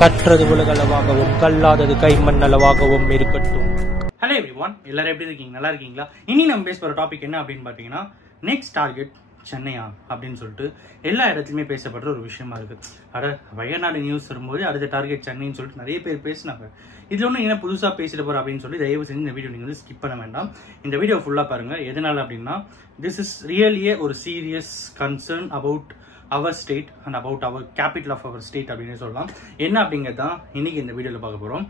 கற்றது உலகளவாகவும் கல்லாதது கைமண் அளவாகவும் இருக்கட்டும். Hello everyone, எல்லாரும் எப்படி இருக்கீங்க? நல்லா இருக்கீங்களா? இனி நம்ம பேச போகிற டாபிக் என்ன அப்படின்னு பார்த்தீங்கன்னா, நெக்ஸ்ட் டார்கெட் சென்னையா அப்படின்னு சொல்லிட்டு எல்லா இடத்துலையுமே பேசப்படுற ஒரு விஷயமா இருக்கு. வயநாடு நியூஸ் வரும்போது அடுத்த டார்கெட் சென்னைன்னு சொல்லிட்டு நிறைய பேர் பேசினாங்க. இது ஒன்றும் என்ன புதுசாக பேசிட்டு போகிறோம் அப்படின்னு சொல்லி தயவு செஞ்சு இந்த வீடியோ நீங்கள் வந்து ஸ்கிப் பண்ண வேண்டாம். இந்த வீடியோ ஃபுல்லாக பாருங்க. எதனால அப்படின்னா, திஸ் இஸ் ரியலியே ஒரு serious concern about our state and about our capital of our state அப்படின்னு சொல்லலாம். என்ன அப்படிங்கிறது தான் இன்னைக்கு இந்த வீடியோவில் பார்க்க போகிறோம்.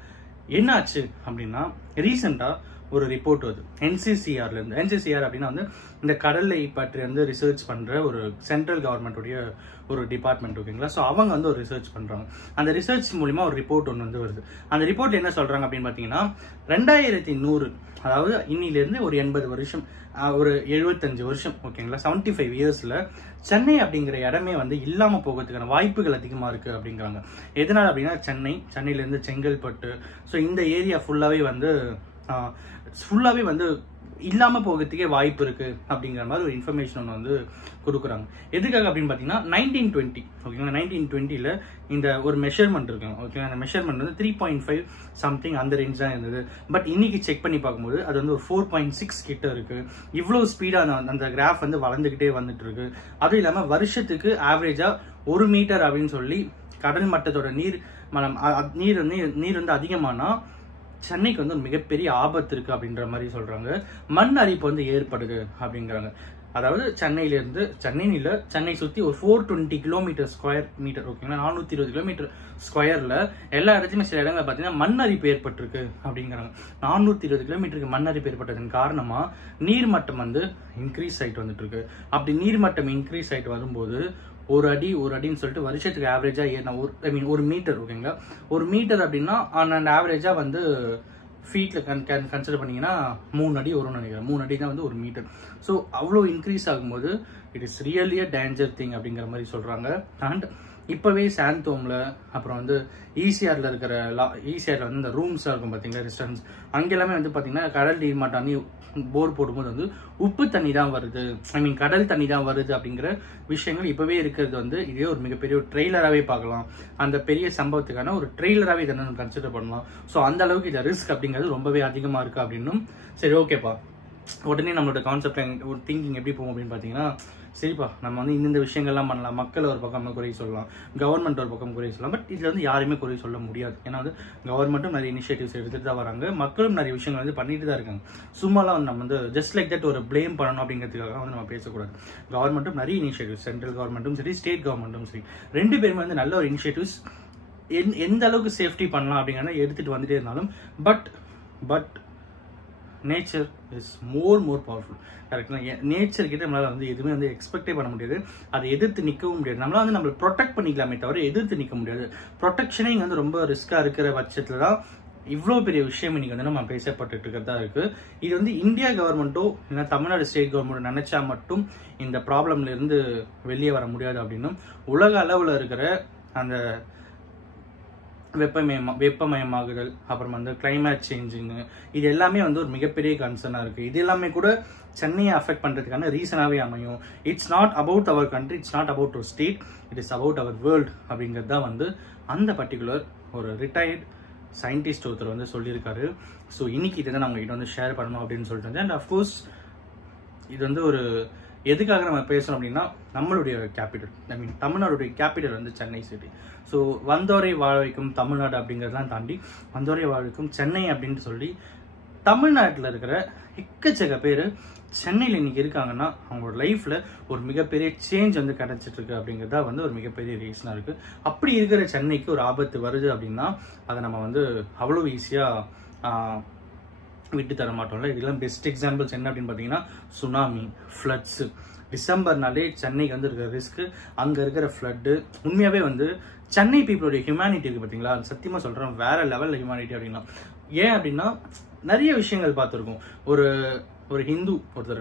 என்னாச்சு அப்படின்னா, ரீசெண்டாக ஒரு ரிப்போர்ட் வருது NCCR இருந்து. NCCR அப்படின்னா வந்து இந்த கடலை பற்றி வந்து ரிசர்ச் பண்ற ஒரு சென்ட்ரல் கவர்மெண்ட்டுடைய ஒரு டிபார்ட்மெண்ட், ஓகேங்களா? ஸோ அவங்க வந்து ஒரு ரிசர்ச் பண்றாங்க. அந்த ரிசர்ச் மூலியமா ஒரு ரிப்போர்ட் ஒன்று வந்து வருது. அந்த ரிப்போர்ட் என்ன சொல்றாங்க அப்படின்னு பாத்தீங்கன்னா, 2100 அதாவது இன்னிலிருந்து ஒரு 80 வருஷம், ஒரு 75 வருஷம், ஓகேங்களா, 75 இயர்ஸ்ல சென்னை அப்படிங்கிற இடமே வந்து இல்லாம போகிறதுக்கான வாய்ப்புகள் அதிகமா இருக்கு அப்படிங்கிறாங்க. எதனால அப்படின்னா, சென்னையில இருந்து செங்கல்பட்டு, ஸோ இந்த ஏரியா ஃபுல்லாவே வந்து இல்லாம போகிறதுக்கே வாய்ப்பு இருக்கு அப்படிங்கிற மாதிரி ஒரு இன்ஃபர்மேஷன் ஒன்று வந்து கொடுக்குறாங்க. எதுக்காக அப்படின்னு பாத்தீங்கன்னா, 1920 ஓகேங்களா, 1920ல இந்த ஒரு மெஷர்மெண்ட் இருக்கு, ஓகேங்களா. அந்த மெஷர்மெண்ட் வந்து 3.5 சம்திங் அந்த ரேஞ்ச் தான் இருந்தது. பட் இன்னைக்கு செக் பண்ணி பார்க்கும்போது அது வந்து ஒரு 4.6 கிட்ட இருக்கு. இவ்வளவு ஸ்பீடா அந்த கிராஃப் வந்து வளர்ந்துகிட்டே வந்துட்டு இருக்கு. அதுவும் இல்லாம வருஷத்துக்கு ஆவரேஜா 1 மீட்டர் அப்படின்னு சொல்லி கடல் மட்டத்தோட நீர் வந்து அதிகமானா சென்னைக்கு வந்து ஒரு மிகப்பெரிய ஆபத்து இருக்கு அப்படின்ற மாதிரி சொல்றாங்க. மண் அரிப்பு வந்து ஏற்படுது அப்படிங்கிறாங்க. அதாவது சென்னை சுத்தி ஒரு 420 கிலோமீட்டர் ஸ்கொயர் மீட்டர், ஓகேங்களா, 420 கிலோமீட்டர் ஸ்கொயர்ல எல்லா இடத்துலயுமே சில இடங்களை பாத்தீங்கன்னா மண் அரிப்பு ஏற்பட்டிருக்கு அப்படிங்கிறாங்க. 420 கிலோமீட்டருக்கு மண் அரிப்பு ஏற்பட்டதன் காரணமா நீர்மட்டம் வந்து இன்க்ரீஸ் ஆயிட்டு வந்துட்டு இருக்கு. அப்படி நீர்மட்டம் இன்க்ரீஸ் ஆயிட்டு வரும்போது ஒரு அடின்னு சொல்லிட்டு வருஷத்துக்கு ஆவரேஜா ஒரு மீட்டர், ஓகேங்களா, ஒரு மீட்டர் அப்படின்னா அந்த ஆவரேஜா வந்து ஃபீட்ல கன்சிடர் பண்ணீங்கன்னா 3 அடி வரும்னு நினைக்கிறேன். 3 அடி தான் வந்து ஒரு மீட்டர். ஸோ அவ்வளோ இன்க்ரீஸ் ஆகும்போது it is really a danger thing அப்படிங்கிற மாதிரி சொல்றாங்க. அண்ட் இப்பவே சாந்தோம்ல, அப்புறம் வந்து ஈசிஆர்ல வந்து இந்த ரூம்ஸ் இருக்கும் பாத்தீங்களா, ரெஸ்டாரண்ட்ஸ், அங்க எல்லாமே வந்து பாத்தீங்கன்னா கடல் நீர் மட்டம் போர் போடும்போது வந்து உப்பு தண்ணி தான் வருது, கடல் தண்ணி தான் வருது அப்படிங்கிற விஷயங்கள் இப்பவே இருக்கிறது வந்து இதே ஒரு மிகப்பெரிய ஒரு ட்ரெய்லராகவே பார்க்கலாம். அந்த பெரிய சம்பவத்துக்கான ஒரு ட்ரெய்லராகவே இதை நம்ம கன்சிடர் பண்ணலாம். ஸோ அந்த அளவுக்கு இந்த ரிஸ்க் அப்படிங்கிறது ரொம்பவே அதிகமா இருக்கு அப்படின்னும். சரி, ஓகேப்பா, உடனே நம்மளோட கான்செப்ட் ஒரு திங்கிங் எப்படி போகும் அப்படின்னு பாத்தீங்கன்னா, சரிப்பா, நம்ம வந்து இந்த விஷயங்கள்லாம் பண்ணலாம், மக்கள் ஒரு பக்கம் குறை சொல்லலாம், கவர்மெண்ட் ஒரு பக்கம் குறை சொல்லலாம். பட் இதுல வந்து யாருமே குறை சொல்ல முடியாது. ஏன்னா வந்து கவர்மெண்ட்டும் நிறைய இனிஷியேட்டிவ்ஸ் எடுத்துட்டு தான் வராங்க, மக்களும் நிறைய விஷயங்கள் வந்து பண்ணிட்டு தான் இருக்காங்க. சும்மாலாம் வந்து நம்ம வந்து ஜஸ்ட் லைக் தட் ஒரு பிளேம் பண்ணணும் அப்படிங்கிறதுக்காக வந்து நம்ம பேசக்கூடாது. கவர்மெண்ட்டும் நிறைய இனிஷியேட்டிவ்ஸ், சென்ட்ரல் கவர்மெண்ட்டும் சரி, ஸ்டேட் கவர்மெண்ட்டும் சரி, ரெண்டு பேருமே வந்து நல்ல ஒரு இனிஷியேட்டிவ்ஸ் எந்த அளவுக்கு சேஃப்டி பண்ணலாம் அப்படிங்கிறத எடுத்துட்டு வந்துட்டே இருந்தாலும், but nature is more powerful. கரெக்டா? நேச்சர் கிட்ட நம்மளால வந்து எதுவுமே வந்து எக்ஸ்பெக்டே பண்ண முடியாது, அதை எதிர்த்து நிற்கவும் முடியாது. நம்மளால வந்து நம்மளை ப்ரொடெக்ட் பண்ணிக்கலாமே தவிர எதிர்த்து நிற்க முடியாது. ப்ரொடெக்ஷனே இங்க வந்து ரொம்ப ரிஸ்கா இருக்கிற பட்சத்துல தான் இவ்வளவு பெரிய விஷயம் இன்னைக்கு வந்து நம்ம பேசப்பட்டு இருக்கிறதா இருக்கு. இது வந்து இந்தியா கவர்மெண்ட்டோ இல்லைன்னா தமிழ்நாடு ஸ்டேட் கவர்மெண்ட்டோ நினைச்சா மட்டும் இந்த ப்ராப்ளம்ல இருந்து வெளியே வர முடியாது அப்படின்னும், உலக அளவுல இருக்கிற அந்த வெப்பமயமாகுதல், அப்புறம் வந்து கிளைமேட் சேஞ்சிங், இது எல்லாமே வந்து ஒரு மிகப்பெரிய கன்சர்னா இருக்கு. இது எல்லாமே கூட சென்னையை அஃபெக்ட் பண்றதுக்கான ரீசனாவே அமையும். It's not about our country, it's not about our state, it is about our world அப்படிங்கிறது தான் வந்து அந்த பர்டிகுலர் ஒரு ரிட்டையர்ட் சயின்டிஸ்ட் ஒருத்தர் வந்து சொல்லியிருக்காரு. ஸோ இன்னைக்கு இதை தான் நம்ம கிட்ட வந்து ஷேர் பண்ணணும் அப்படின்னு சொல்லிட்டு. அண்ட் அஃப்கோர்ஸ் இது வந்து ஒரு எதுக்காக நம்ம பேசணும் அப்படின்னா, நம்மளுடைய கேபிட்டல், தமிழ்நாடுடைய கேபிட்டல் வந்து சென்னை சிட்டி. ஸோ வந்தோரை வாழ வைக்கும் தமிழ்நாடு அப்படிங்கிறதெல்லாம் தாண்டி வந்தோரை வாழ வைக்கும் சென்னை அப்படின்னு சொல்லி தமிழ்நாட்டில் இருக்கிற எக்கச்சக்க பேர் சென்னையில் இன்னைக்கு இருக்காங்கன்னா அவங்களோட லைஃப்ல ஒரு மிகப்பெரிய சேஞ்ச் வந்து கிடைச்சிட்டு இருக்கு அப்படிங்கிறதா வந்து ஒரு மிகப்பெரிய ரீசனா இருக்கு. அப்படி இருக்கிற சென்னைக்கு ஒரு ஆபத்து வருது அப்படின்னா அதை நம்ம வந்து அவ்வளவு ஈஸியா விட்டு தர மாட்டோம்ல. இதெல்லாம் பெஸ்ட் எக்ஸாம்பிள்ஸ் என்ன அப்படின்னு பாத்தீங்கன்னா, சுனாமி, ஃப்ளட்ஸ். டிசம்பர்னாலே சென்னைக்கு வந்து இருக்கிற ரிஸ்க், அங்க இருக்கிற ஃப்ளட்டு, உண்மையாவே வந்து சென்னை பீப்புளுடைய ஹியூமனிட்டி இருக்கு பாத்தீங்களா, சத்தியமா சொல்றேன், வேற லெவல்ல ஹியூமனிட்டி அப்படின்னா. ஏன் அப்படின்னா, நிறைய விஷயங்கள் பார்த்துருக்கோம். ஒரு ஹிந்து ஒருத்தர்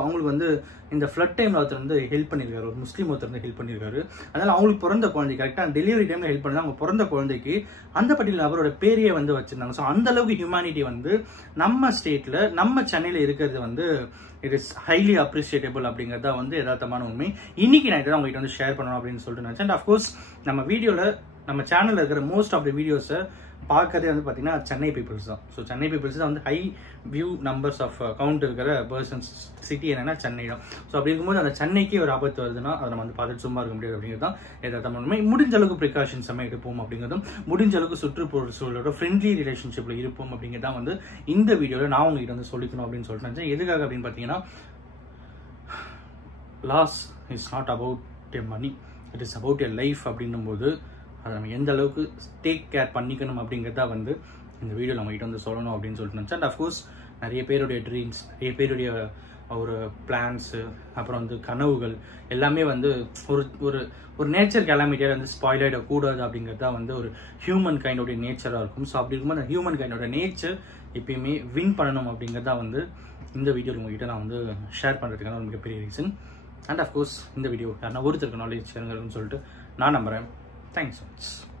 அவங்களுக்கு வந்து இந்த ஃப்ளட் டைம்ல ஒருத்தர் வந்து ஹெல்ப் பண்ணியிருக்காரு, ஒரு முஸ்லீம் ஒருத்தர் வந்து ஹெல்ப் பண்ணியிருக்காரு. அதனால அவங்களுக்கு பிறந்த குழந்தை கரெக்டா டெலிவரி டைம்ல ஹெல்ப் பண்ணி அவங்க பிறந்த குழந்தைக்கு அந்த பர்டிகுலர் அவரோட பேரையே வந்து வச்சிருந்தாங்க. ஸோ அந்த அளவுக்கு ஹியூமனிட்டி வந்து நம்ம ஸ்டேட்ல, நம்ம சென்னையில இருக்கிறது வந்து இட் இஸ் ஹைலி அப்ரிஷியேட்டபிள் அப்படிங்கிறதா வந்து யதார்த்தமான உண்மை. இன்னைக்கு நான் இதை உங்ககிட்ட வந்து ஷேர் பண்ணணும் அப்படின்னு சொல்லிட்டு நினைச்சேன். அண்ட் அஃப்கோர்ஸ் நம்ம வீடியோல நம்ம சேனலில் இருக்கிற மோஸ்ட் ஆஃப் த வீடியோஸை பார்க்கறதே வந்து பார்த்தீங்கன்னா சென்னை பீப்புள்ஸ் தான். ஸோ சென்னை பீப்புள்ஸ் தான் வந்து high view numbers of count இருக்கிற பர்சன்ஸ் சிட்டி என்னன்னா சென்னை தான். ஸோ அப்படி இருக்கும்போது அந்த சென்னைக்கே ஒரு ஆபத்து வருதுன்னா அதை நம்ம வந்து பார்த்துட்டு சும்மா இருக்க முடியாது அப்படிங்கிறது தான் எதாவது உண்மை. முடிஞ்ச அளவுக்கு ப்ரிகாஷன்ஸ் நம்ம எடுப்போம் அப்படிங்கிறதும், முடிஞ்ச அளவுக்கு சுற்றுச்சூழலோட ஃப்ரெண்ட்லி ரிலேஷன்ஷிப்பில் இருப்போம் அப்படிங்கிறதான் வந்து இந்த வீடியோவில் நான் உங்ககிட்ட வந்து சொல்லிக்கணும் அப்படின்னு சொல்லிட்டு நினச்சேன். எதுக்காக அப்படின்னு பார்த்தீங்கன்னா, loss is not about a money, it is about a life அப்படின்னும் போது அதை நம்ம எந்த அளவுக்கு டேக் கேர் பண்ணிக்கணும் அப்படிங்கிறதா வந்து இந்த வீடியோ நம்மகிட்ட வந்து சொல்லணும் அப்படின்னு சொல்லிட்டு நினச்சேன். அண்ட் அஃப்கோர்ஸ் நிறைய பேருடைய ட்ரீம்ஸ், நிறைய பேருடைய ஒரு பிளான்ஸு, அப்புறம் வந்து கனவுகள் எல்லாமே வந்து ஒரு ஒரு ஒரு நேச்சர் கெலாமிட்டியாக வந்து ஸ்பாயில் ஆகிடக்கூடாது அப்படிங்கிறது தான் வந்து ஒரு ஹியூமன் கைண்டோடைய நேச்சராக இருக்கும். ஸோ அப்படி இருக்கும்போது அந்த ஹியூமன் கைண்டோட நேச்சர் எப்பயுமே வின் பண்ணணும் அப்படிங்கிறதா வந்து இந்த வீடியோ உங்ககிட்ட நான் வந்து ஷேர் பண்ணுறதுக்கான ஒரு மிகப்பெரிய ரீசன். அண்ட் அஃப்கோர்ஸ் இந்த வீடியோ யாருன்னா ஒருத்தருக்கு நாலேஜ் சேருங்கன்னு சொல்லிட்டு நான் நம்புகிறேன். Thanks so much.